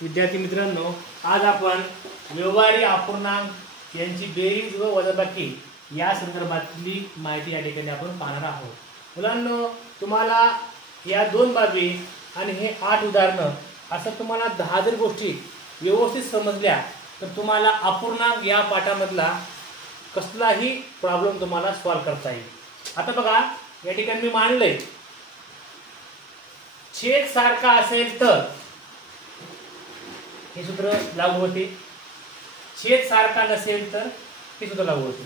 विद्यार्थी मित्रांनो, आज आपण व्यवहारी अपूर्णांक यांची बेरीज व वजाबाकी या संदर्भातली माहिती या ठिकाणी आपण पाहणार आहोत. मुलांनो, तुम्हाला या दोन बाबी आणि हे 8 उदाहरणं असं तुम्हाला 10 जर गोष्टी व्यवस्थित समजल्या तर तुम्हाला अपूर्णांक या पाठामधला कसलाही प्रॉब्लेम तुम्हाला सॉल्व करता येईल. आता बघा, या ठिकाणी मी मांडलंय छेद सारखा असेल तर हे सूत्र लागू होते, छेद सारखा नसेल तर हे सूत्र लागू होते.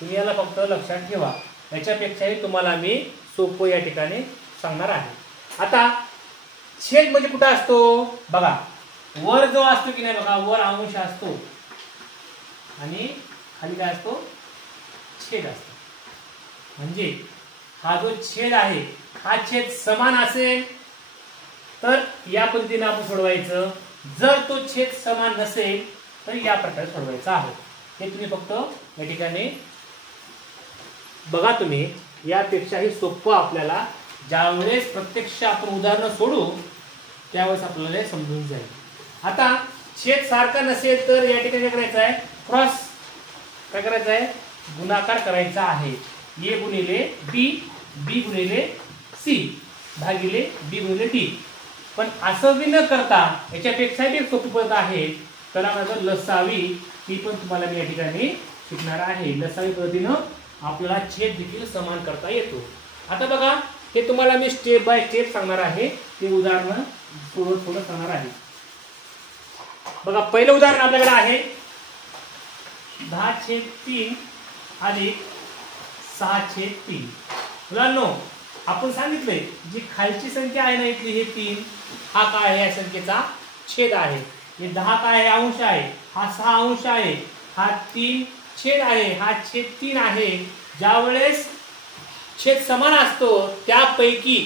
तुम्ही याला फक्त लक्षात ठेवा. याच्यापेक्षाही तुम्हाला मी सोपं या ठिकाणी सांगणार आहे. आता छेद म्हणजे कुठं असतो बघा, वर जो असतो की नाही बघा, वर अंश असतो आणि खाली काय असतो, छेद असतो. म्हणजे हा जो छेद आहे हा छेद समान असेल तर या पद्धतीने आपण सोडवायचं. जर तो छेद समान नसेल तर या प्रकारे सोडवायचा आहे. हे तुम्ही फक्त या ठिकाणी बघा. तुम्ही यापेक्षाही सोपं आपल्याला ज्यावेळेस प्रत्यक्ष आपण उदाहरणं सोडू त्यावेळेस आपल्याला समजून जाईल. आता छेद सारखा नसेल तर या ठिकाणी करायचं आहे, क्रॉस काय करायचं आहे, गुणाकार करायचा आहे. ए गुणिले बी, बी गुणिले सी भागिले बी गुणिले डी. पण असं बी न करता याच्यापेक्षा एक सोपी पद्धत आहे, त्याला माझं लसावी, ती पण तुम्हाला मी या ठिकाणी शिकणार आहे. लसावी पद्धतीनं आपल्याला छेद देखील समान करता येतो. आता बघा, हे तुम्हाला मी स्टेप बाय स्टेप सांगणार आहे, ते उदाहरण थोडं थोडं सांगणार आहे. बघा, पहिलं उदाहरण आपल्याकडे आहे 10/3 अधिक 6/3. मुलांनो, आपण सांगितलंय जी खालची संख्या आहे ना इथली, हे 3, हा काय आहे, या संख्येचा छेद आहे. हे 10 काय आहे, अंश आहे. हा 6 अंश आहे. हा 3 छेद आहे. हा छेद 3 आहे. ज्यावेळेस छेद समान असतो त्यापैकी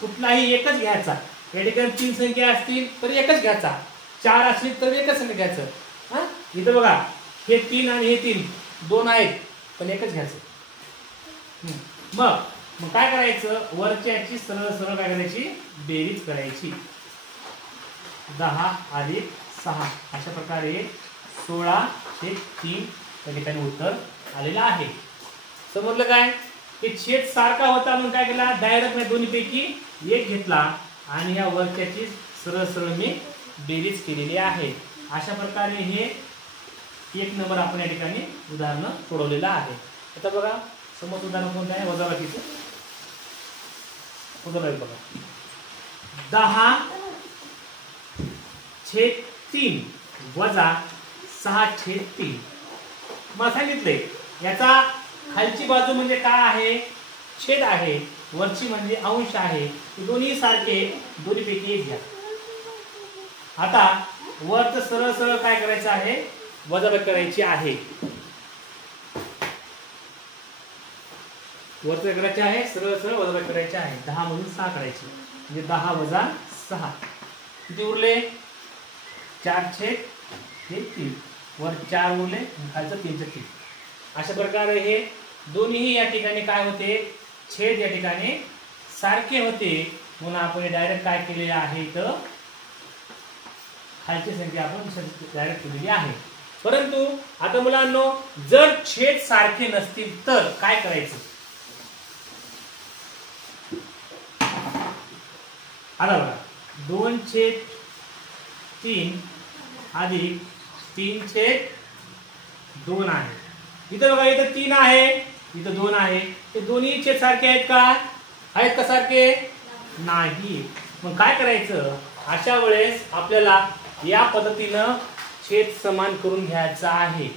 कुठलाही एकच घ्यायचा. या ठिकाणी 3 संख्या असतील तर एकच घ्यायचा, 4 असतील तर एकच संख्या घ्यायचं. हा, इथं बघा, हे 3 आणि हे 3 दोन आहेत पण एकच घ्यायचं. मग काय करायचं, वरच्या याची सरळ सरळ काय करायची, बेरीज करायची. 10 अधिक 6 अशा प्रकारे 16/3 त्या ठिकाणी उत्तर आलेलं आहे. समजलं काय? हे छेद सारखा होता म्हणून काय केला, डायरेक्ट मी दोन्हीपैकी एक घेतला आणि या वरच्याची सरळ सरळ मी बेरीज केलेली आहे. अशा प्रकारे हे 1 नंबर आपण या ठिकाणी उदाहरण सोडवलेलं आहे. आता बघा, समोर उदाहरण कोणतं आहे, वजाबाकीचं उदाहरण बघा. 10/3 वजा 6/3. मला सांगितलंय याचा खालची बाजू म्हणजे काय आहे, छेद आहे. वरची म्हणजे अंश आहे. दोन्ही सारखे, दोन्हीपैकी एक घ्या. आता वरचं सरळ सरळ काय करायचं आहे, वजाबाकी करायची आहे. वरचं करायचे आहे, सरळ सरळ वजाबाकी करायची आहे. 10 मधून 6 करायची म्हणजे 10 वजा 6 किती उरले, 4/3. वर 4 उरले, खालचं 3/3. अशा प्रकारे हे दोन्ही या ठिकाणी काय होते, छेद या ठिकाणी सारखे होते म्हणून आपण डायरेक्ट काय केलेले आहे, तर खालची संख्या आपण डायरेक्ट केलेली आहे. परंतु आता मुलांनो, जर छेद सारखे नसतील तर काय करायचं. आता बघा, 2/3 अधिक 3/2 आहे. इथं बघा, इथं 3 आहे, इथं 2 आहे. ते दोन्ही छेद सारखे आहेत का, आहेत का सारखे, नाही. मग काय करायचं, अशा वेळेस आपल्याला या पद्धतीनं छेद समान करून घ्यायचा आहे.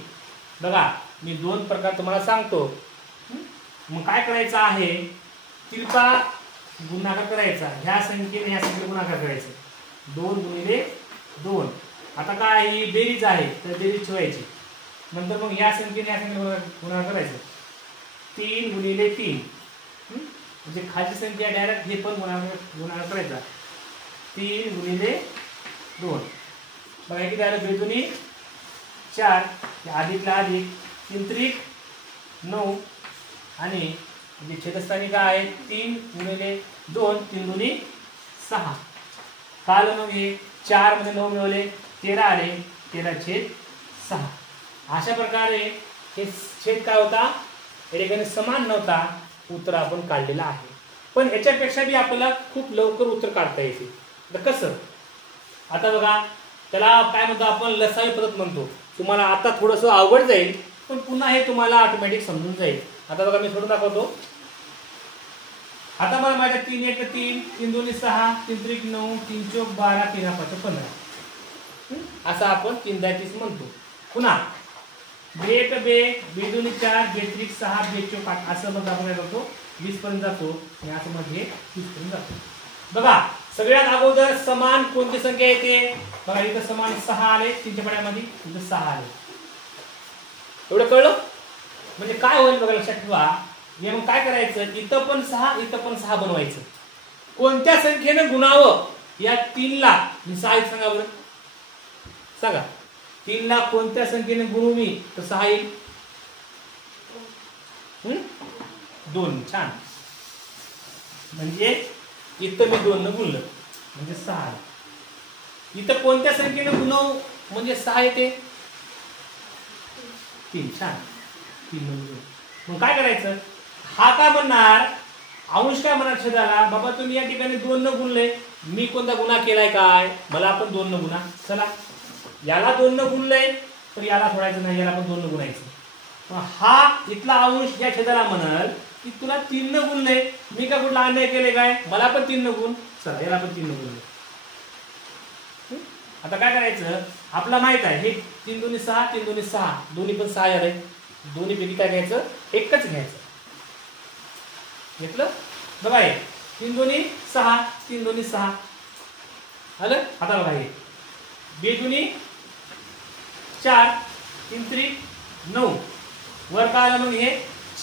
बघा, मी 2 प्रकार तुम्हाला सांगतो. मग काय करायचं आहे, तिरपा गुणाकार करायचा. ह्या संख्येने ह्या संख्येने गुणाकार करायचा. 2 गुणिले 2. आता काय, ही बेरीज आहे तर बेरीज ठेवायची. नंतर मग ह्या संख्येने ह्या संख्येने गुणाकार करायचं. 3 गुणिले 3 म्हणजे खालची संख्या डायरेक्ट हे पण गुणाकार करायचा. 3 गुणिले 2 बघा, किती आलं, 2 दुनी 4, अधिकला अधिक 3 9 आणि म्हणजे छेदस्थानी काय आहे, 3 गुणिले 2, 3 दुनी 6. काल मग हे 4 मध्ये 9 मिळवले 13 आले, 13/6. अशा प्रकारे हे छेद काय होता, या ठिकाणी समान नव्हता, उत्तर आपण काढलेलं आहे. पण ह्याच्यापेक्षा बी आपल्याला खूप लवकर उत्तर काढता येते. तर कसं, आता बघा त्याला काय म्हणतो आपण, लसावी पद्धत म्हणतो. तुम्हाला आता थोडंसं अवघड जाईल, पण पुन्हा हे तुम्हाला ऑटोमॅटिक समजून जाईल. आता बघा मी सोडून दाखवतो. आता मला माझ्या 3 1 3, 3 2 6, 3 3 9, 3 4 12, 3 5 15 असं आपण 3 10 30 म्हणतो. पुन्हा बे 1 बे, बे 2 4, बे 3 6, बे 4 5 असं मग आपण काय करतो 20 पर्यंत जातो आणि असं मध्ये 30 पर्यंत जातो. बघा सगळ्यात अगोदर समान कोणती संख्या येते, बघा इथं समान 6 आले 3च्या पाड्यामध्ये, इथं 6 आले. एवढं कळलं? म्हणजे काय होईल बघा, लक्षात ठेवा. मग काय करायचं, इथं पण 6 इथं पण 6 बनवायचं. कोणत्या संख्येनं गुणावं या 3 ला, मी 6 सांगा बरं, सांगा 3 ला कोणत्या संख्येने गुणू मी, तर 6 येईल. 2. छान. म्हणजे इथं मी 2 न गुणलं म्हणजे 6. इथं कोणत्या संख्येने गुणव म्हणजे 6 येते, 3. छान. 3 मग काय करायचं, हा काय म्हणणार, अंश काय म्हणणार छेदाला, बाबा तुम्ही या ठिकाणी 2 न गुणले, मी कोणता गुन्हा केलाय काय, मला आपण 2 न गुणा. चला याला 2 न गुणलंय, तर याला सोडायचं नाही, याला पण 2 न गुणायचं. हा इथला अंश या छेदाला म्हणाल की तुला 3 न गुणलंय, मी का कुठला अन्याय केले काय, मला पण 3 न गुण. चला याला पण 3 न गुणले. आता काय करायचं, आपला माहित आहे हे 3 2 6, 3 2 6, दोन्ही पण 6 आले. दोन्ही पैकी काय घ्यायचं, एकच घ्यायचं. घेतलं बघा, हे 3 2 6, 3 2 6 आलं. आता बघा हे बे 2 4, 3 3 9, वर काय आलं मग हे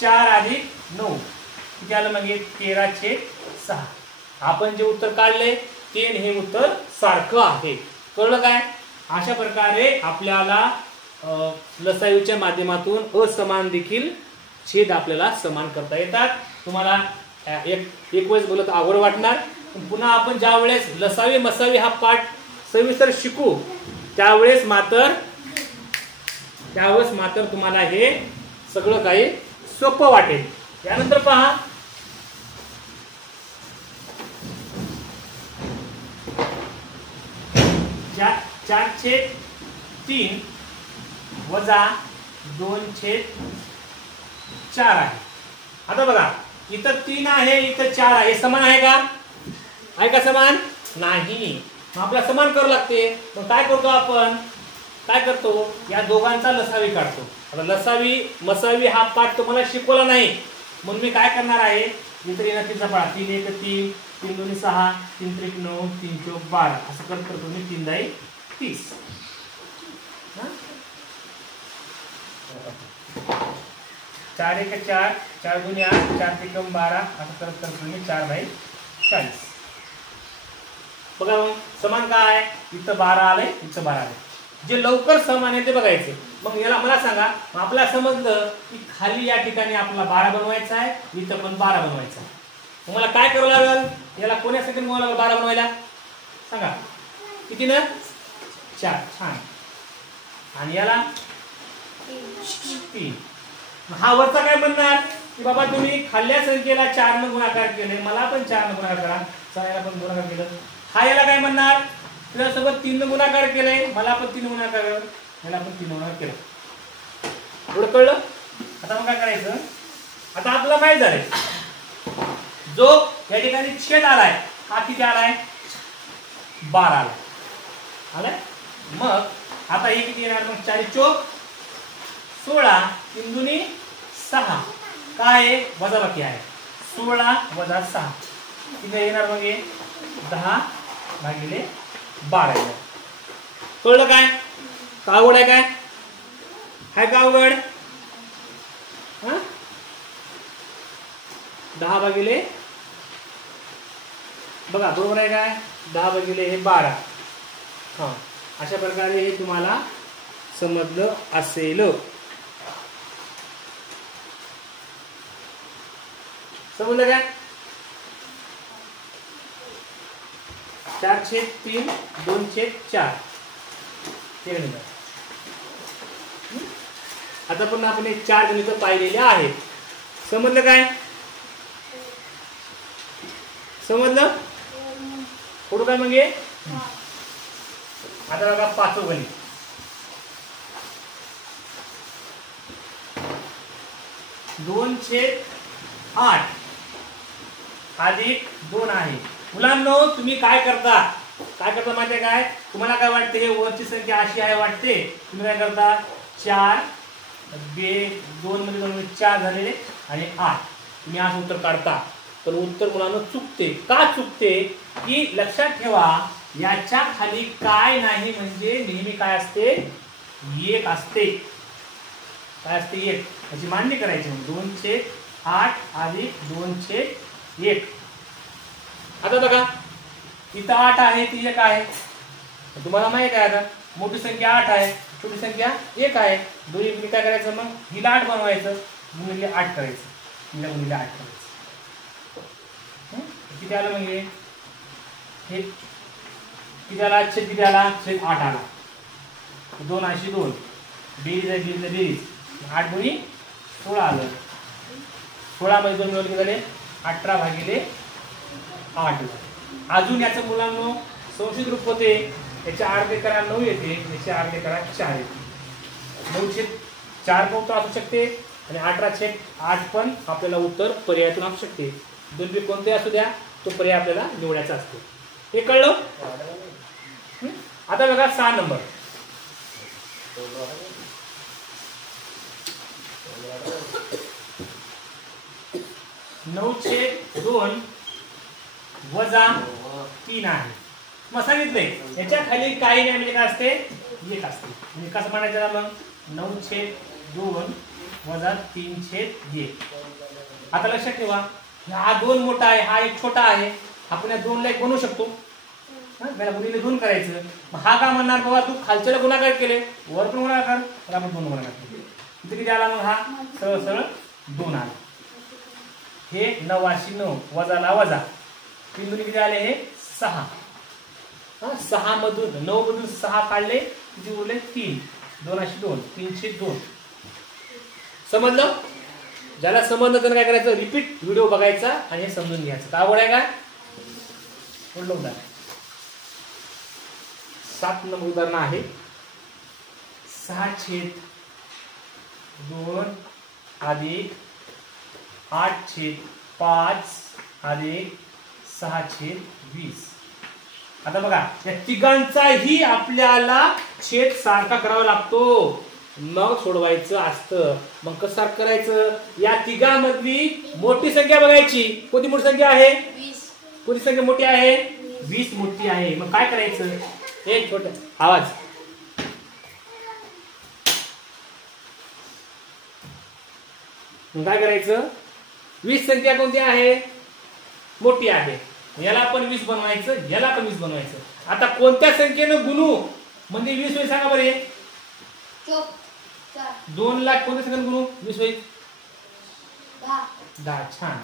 4 अधिक 9 किती आलं मग हे 13/6. आपण जे उत्तर काढले ते हे उत्तर सारखं आहे. कळलं काय? अशा प्रकारे आपल्याला लसायूच्या माध्यमातून असमान देखील छेद आपल्याला समान करता येतात. तुम्हाला एक वेळेस बोलत आवड वाटणार, पण पुन्हा आपण ज्या वेळेस लसावी मसावी हा पाठ सविस्तर शिकू त्यावेळेस मात्र तुम्हाला हे सगळं काही सोपं वाटेल. यानंतर पहा, ज्या 4/3 वजा 2/4 आहे. आता बघा इथं 3 आहे, इथं 4 आहे, समान आहे का? आहे का समान? नाही. मग आपल्याला समान करावं लागते. मग काय करतो आपण, काय करतो, या दोघांचा लसावी काढतो. आता लसावी मसावी हा पाठ तुम्हाला शिकवला नाही, म्हणून मी काय करणार आहे, इतर येणार 3चा पाढा 3 1 3, 3 2 6, 3 3 9, 3 4 12 असं करतो मी. 3 10 30. 4 1 4, 4 2 8, 4 3 12 असं करतो मी. 4 10 40. बघा मग समान काय, इथं 12 आलंय, इथं 12 आलंय. जे लवकर समान आहे ते बघायचे. मग याला मला सांगा, आपल्याला समजलं की खाली या ठिकाणी आपल्याला 12 बनवायचा आहे, इथं पण 12 बनवायचा आहे. मला काय करावं लागेल, याला कोण्या सेकंड बनवावं लागेल 12 बनवायला, सांगा किती ना 4. छान. आणि याला 3. हा वरचा काय म्हणणार की बाबा तुम्ही खाल्ल्या संख्येला 4 न गुणाकार केले, मला पण 4 न गुणाकार करा. याला पण गुणाकार केलं. हा याला काय म्हणणार, तुझ्यासोबत 3 न गुणाकार केले, मला पण 3 गुणाकार केलं, याला पण 3 गुणाकार केलं. एवढं कळलं? आता मग काय करायचं, आता आपल्याला माहित झालंय जो या ठिकाणी छेद आलाय हा किती आलाय, 12 आलाय. आलाय. मग आता हे किती येणार, मग 4 4 16, 3 2 6 काय वजाबाकी आहे, 16 वजा 6 किती येणार, मग हे 10/12 येणार. कळलं काय? अवघड आहे काय? हाय का अवघड? 10/, बघा बरोबर आहे काय, 10/12. हा, अशा प्रकारे हे तुम्हाला समजलं असेल. समजलं काय? 4/3 2/4 हे गणित. आता पण आपण एक 4 गणित पाहिलेले आहेत. समजलं काय? समजलं? पुढं काय मग? आता बघा 5वं गणित. 2/8 अधिक 2 आहे. मुलांनो तुम्ही काय करता माहिती आहे काय? तुम्हाला काय वाटते? हे वरची संख्या अशी आहे वाटते. तुम्ही काय करता? 4 2 मध्ये 2 4 झालेले आणि 8. तुम्ही असं उत्तर काढता. पण उत्तर मुलांना चुकते. का चुकते? की लक्षात ठेवा याच्या खाली काय नाही म्हणजे नेहमी काय असते? 1 असते. काय असते? 1. याची मांडणी करायची. 2/8 अधिक 2/1. आता बघा इथं 8 आहे, ती 1 आहे. तुम्हाला माहित आहे आता मोठी संख्या 8 आहे, छोटी संख्या 1 आहे. दोन्ही काय करायचं? मग हिला 8 बनवायचं, गुणिले 8 करायचं, हिला गुणिले 8 करायचं. किती आलं म्हणजे? हे किती आला? किती आला? 8 आला. 2 अशी 2 बेरीज आहे, बेरीज 8 गुणी 16 आलं. 16 मध्ये 2 मिळवले झाले 18/8. अजून याचं मुलांनो संशयित रूप होते. याच्या अर्धे करा 9 येते, याचे अर्धे करा 4 येते. 9/4 पण उत्तर असू शकते आणि 18/8 पण आपल्याला उत्तर पर्यायातून असू शकते. दोन्ही कोणते असू द्या, तो पर्याय आपल्याला निवडायचा असतो. हे कळलं? आता बघा 6 नंबर. 9/2 वजा 3 आहे. मग सांगितलंय याच्या खाली काही नाही म्हणजे काय असते? 1 असते. म्हणजे कसं म्हणायचं मग? 9/2 वजा 3/1. आता लक्षात ठेवा हा 2 मोठा आहे, हा 1 छोटा आहे. आपण या 2 ला 1 बनवू शकतो. त्याला गुणिले 2 करायचं. मग हा का म्हणणार? बाबा तू खालच्याला गुणाकार केले, वर पण गुणाकार, तर आपण 2 गुणाकार केले. इथे किती आला? मग हा सरळ सरळ 2 आला. हे 9/9 वजाला वजा 3 दोन्ही किती आले? हे 6. 6 मधून 9 मधून 6 काढले, किती उरले? 3. 2/2 3/2. समजलं? ज्याला समजलं त्यानं काय करायचं? रिपीट व्हिडिओ बघायचा आणि हे समजून घ्यायचं. का आवड आहे का? पुढलं उदाहरण 7 नंबर उदाहरण आहे. 6/2 अधिक 8/5 अधिक 6/20. आता बघा या तिघांचाही आपल्याला छेद सारखा करावा लागतो, मग सोडवायचं असतं. मग कसं करायचं? या तिघांमधली मोठी संख्या बघायची. कोणती मोठी संख्या आहे? 20. कोणती संख्या मोठी आहे? 20 मोठी आहे. मग काय करायचं? एक छोटा आवाज. मग काय करायचं? 20 संख्या कोणती आहे? मोठी आहे. याला पण 20 बनवायचं, याला पण 20 बनवायचं. आता कोणत्या संख्येनं गुणू म्हणजे 20 होईल सांगा बरे? 2 ला कोणत्या संख्येनं गुणू? 20 होईल 10. छान.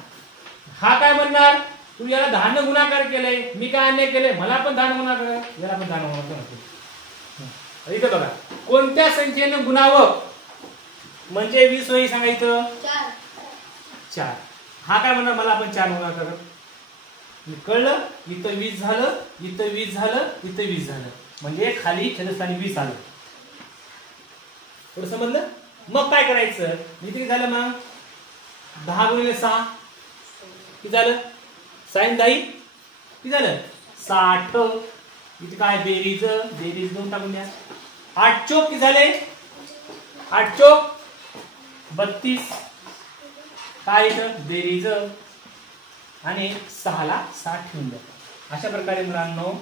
हा काय म्हणणार? तू याला 10 ने गुणाकार केलंय, मी काय अन्याय केलंय? मला पण 10 ने गुणाकार, याला पण 10 ने गुणाकार. इथं बघा कोणत्या संख्येनं गुणावं म्हणजे 20 होईल सांगा? इथं 4. हा काय म्हणणार? मला पण 4 गुणाकार. कळलं? इथं 20 झालं, इथं 20 झालं, इथं 20 झालं, म्हणजे खाली छेदस्थानी 20 आलं. थोडं समजलं? मग काय करायचं? किती झालं? मग 10 गुणिले 6 किती झालं? 6 10 किती झालं? 60. इथे काय? बेरीज 2 टाकून द्या. 8 चोक किती झाले? 8 चोक 32. काय इथं? बेरीज आणि 6 ला 6 ठेवून द्या. अशा प्रकारे मुलांनो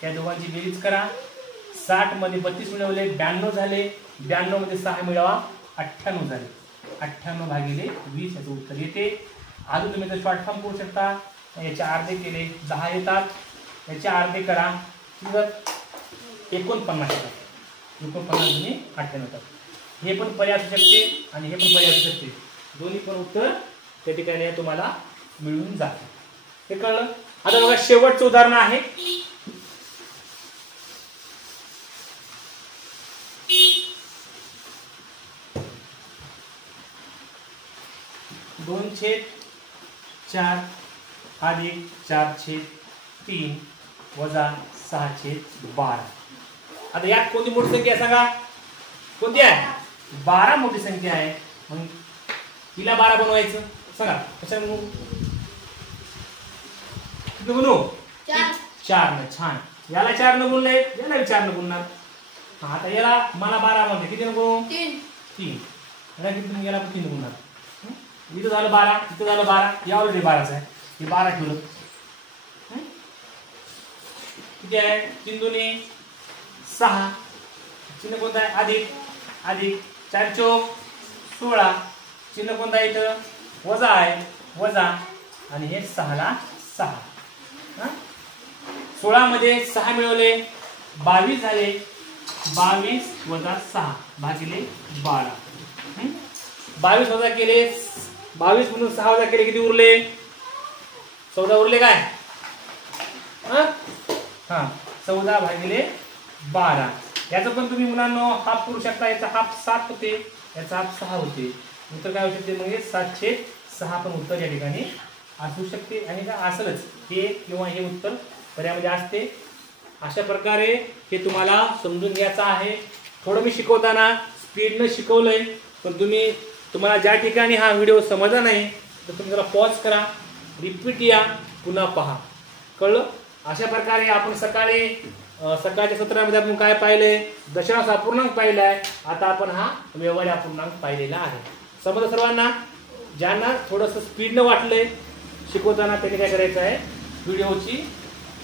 त्या दोघांची बेरीज करा. 60 मध्ये 32 मिळवले 92 झाले. 92 मध्ये 6 मिळवा 98 झाले. 98/20 याचं उत्तर येते. अजून तुम्ही शॉर्ट फॉर्म करू शकता. याचे अर्धे केले 10 येतात. याचे अर्धे करा 49 येतात. 49 गुणिले 98 येतात. हे पण पर्याय असू शकते आणि हे पण पर्याय असू शकते. दोन्ही पण उत्तर त्या ठिकाणी तुम्हाला मिळून जाते. हे कळलं? आता बघा शेवटचं उदाहरण आहे 2/4 अधिक 4/3 वजा 6/12. आता यात कोणती मोठी संख्या आहे सांगा? कोणती आहे? 12 मोठी संख्या आहे. मग तिला 12 बनवायचं सांगा कशाने बनवू? किती बनवू? 4 न. छान. याला 4 न गुणलंय, याला 4 न गुणणार. आता याला मला 12 म्हणते, किती न गुणू? 3. याला किती तुम्ही याला 3 गुणणार. इथं झालं 12, इथं झालं 12, यावर 12च आहे. हे 12 ठेवलं. किती आहे? 3 दुनी 6. चिन्ह कोणतं आहे? अधिक. अधिक 4 चौक 16. चिन्ह कोणतं आहे इथं? वजा आहे. वजा. आणि हे 6 ला 6. 16 मध्ये 6 मिळवले 22 झाले. 22 वजा 6 भागिले 12. 22 वजा केले, 22 मधून 6 वजा केले, किती उरले? 14 उरले काय? हा 14 भागिले 12. याचं पण तुम्ही मुलांनो हाफ करू शकता. याचा हाफ 7 होते, याचा हाफ 6 होते. उत्तर काय होऊ शकते? म्हणजे 7/6 पण उत्तर या ठिकाणी असू शकते. आणि का असलच हे किंवा हे उत्तर पर्यामध्ये असते. अशा प्रकारे हे तुम्हाला समजून घ्यायचं आहे. थोडं मी शिकवताना स्पीडनं शिकवलंय, पण तुम्हाला ज्या ठिकाणी हा व्हिडिओ समजला नाही तर तुम्ही त्याला पॉज करा, रिपीट या, पुन्हा पहा. कळलं? अशा प्रकारे आपण सकाळच्या सत्रामध्ये आपण काय पाहिलंय? दशांश अपूर्णांक पाहिलाय. आता आपण हा व्यवहारी अपूर्णांक पाहिलेला आहे. समजा सर्वांना ज्यांना थोडंसं स्पीडनं वाटलंय शिकवताना त्यांनी काय करायचं आहे? व्हिडिओची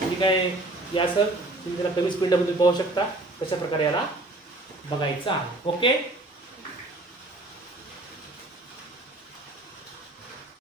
जी काय या सर तुम्ही त्याला कमी स्पीडमध्ये पाहू शकता, तशा प्रकारे याला बघायचं आहे. ओके.